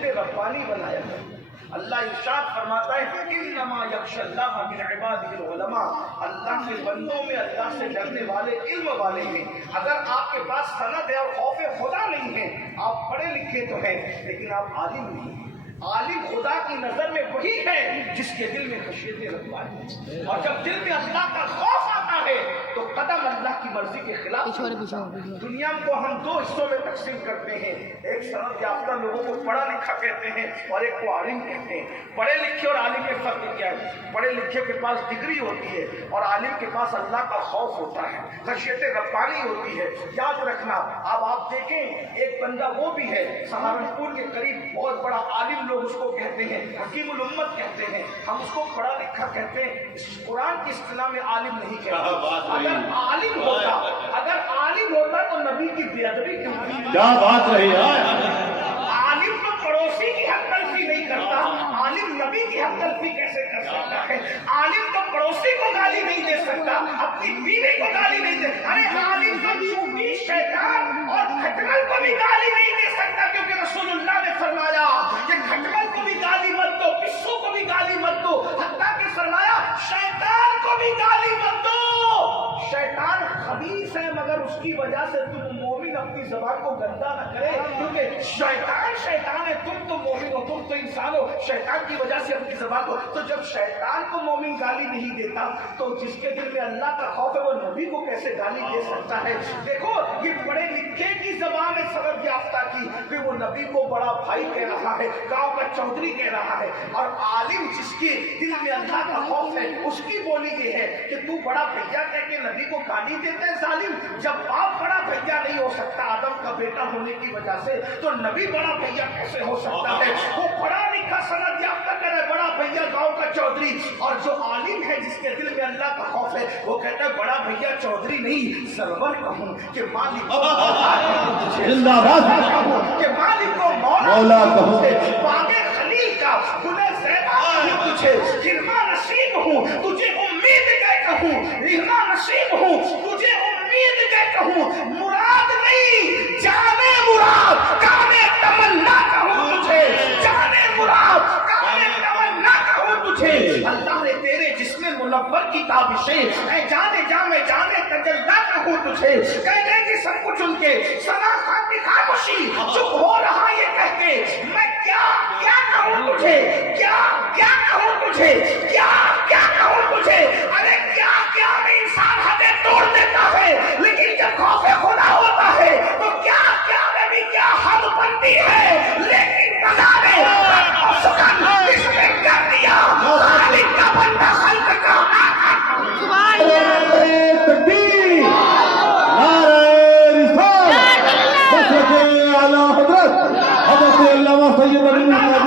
खशियत रब्बानी बनाया है। अल्लाह इरशाद फरमाता है इन्नमा यख्शल्लाह मिन इबादिहिल उलमा, अल्लाह के बंदों में अल्लाह से डरने वाले इल्म वाले हैं। अगर आपके पास सनद है और खौफ खुदा नहीं है, आप पढ़े लिखे तो हैं लेकिन आप आलिम नहीं हैं। आलिम खुदा की नजर में वही है जिसके दिल में खशियत रब्बानी है, और जब दिल में अल्लाह का खौफ आता है तो कदम अल्लाह की मर्जी के खिलाफ। दुनिया को हम दो हिस्सों में तकसीम करते हैं, एक सनद याफ्ता लोगों को पढ़ा लिखा कहते हैं और एक को आलिम कहते हैं। पढ़े लिखे और आलिम में फर्क क्या है? पढ़े लिखे के पास डिग्री होती है और आलिम के पास अल्लाह का खौफ होता है, खशियत रब्बानी होती है। याद रखना, अब आप देखें एक बंदा वो भी है सहारनपुर के करीब, बहुत बड़ा आलिम लोग उसको कहते हैं, हकीमुल उम्मत कहते हैं, हम उसको पढ़ा लिखा कहते हैं। कुरान की इस्तिलाह में आलिम नहीं कहते। अगर आलिम होता तो नबी की बेअदबी क्यों? क्या बात रही है। आलिम तो पड़ोसी की हक तलफी नहीं करता, आलिम नबी की हक तलफी कैसे कर सकता है? आलिम तो पड़ोसी को गाली नहीं दे सकता, अपनी बीवी को गाली नहीं दे। अरे आलिम तो झूठी, शैतान और खटमल को भी गाली नहीं दे सकता, क्योंकि रसूलुल्लाह ने फरमाया कि खटमल को भी गाली मत दो, पिस्सू को भी गाली मत दो, हत्ता कि फरमाया शैतान को भी गाली मत दो। शैतान खबीस है मगर उसकी वजह से तुम मोमिन अपनी ज़बान को गंदा न करे, क्योंकि शैतान है, तुम तो मोमिन हो, तुम तो इंसान हो, शैतान की वजह से अपनी ज़बान को। तो जब शैतान को मोमिन गाली नहीं देता तो जिसके दिल में अल्लाह का खौफ है वो नबी को कैसे गाली दे सकता है? देखो ये पढ़े लिखे की ज़बान है सबक याफ्ता की, फिर वो नबी को बड़ा भाई कह रहा है, गाँव का चौधरी कह रहा है। और आलिम जिसके दिल में अल्लाह का खौफ है उसकी बोली ये है कि तू बड़ा भैया कह के नबी को गाली देते हैं जालिम। जब बाप बड़ा भैया नहीं हो सकता आदम का बेटा होने की वजह से, तो नबी बड़ा भैया कैसे हो सकता है? वो पढ़ा लिखा सनद याफ्ता करे बड़ा भैया गांव का चौधरी, और जो आलिम है जिसके दिल में अल्लाह का खौफ है वो कहता है बड़ा भैया चौधरी नहीं, सरवर कहूं कि मालिक जिंदाबाद कि मालिक को मौला कहूं, बागे खलील का गुले ज़ैबा कहूं, तुझे हिरमा नसीब हूं, तुझे उम्मीद गए कहूं, हिरमा नसीब हूं, तुझे उम्मीद गए कहूं, मुराद नहीं जाने मुराद, काने तमन्ना कहूं तुझे, जाने मुराद, काने तमन्ना कहूं तुझे। अल्लाह ने तेरे जिस्म मुनव्वर की ताबिशें ऐ जाने जा मैं जाने तजल्ला कहूं तुझे। कह देंगे सब कुछ उनके सना खाती खामोशी, चुप हो रहा ये कह के मैं क्या क्या कहूं तुझे, क्या क्या कहूं तुझे, क्या क्या कहूं तुझे। अरे क्या क्या में इंसान हदें तोड़ देता है, लेकिन जब खौफे खुदा होता है तो क्या क्या में भी क्या हद बनती है। लेकिन खुदा ने इसमें कर दिया खालिक का बंदा खल्क का। तकबीर, नारे रिसालत, हज़रत आला हज़रत अल्लामा सैयद अली साहब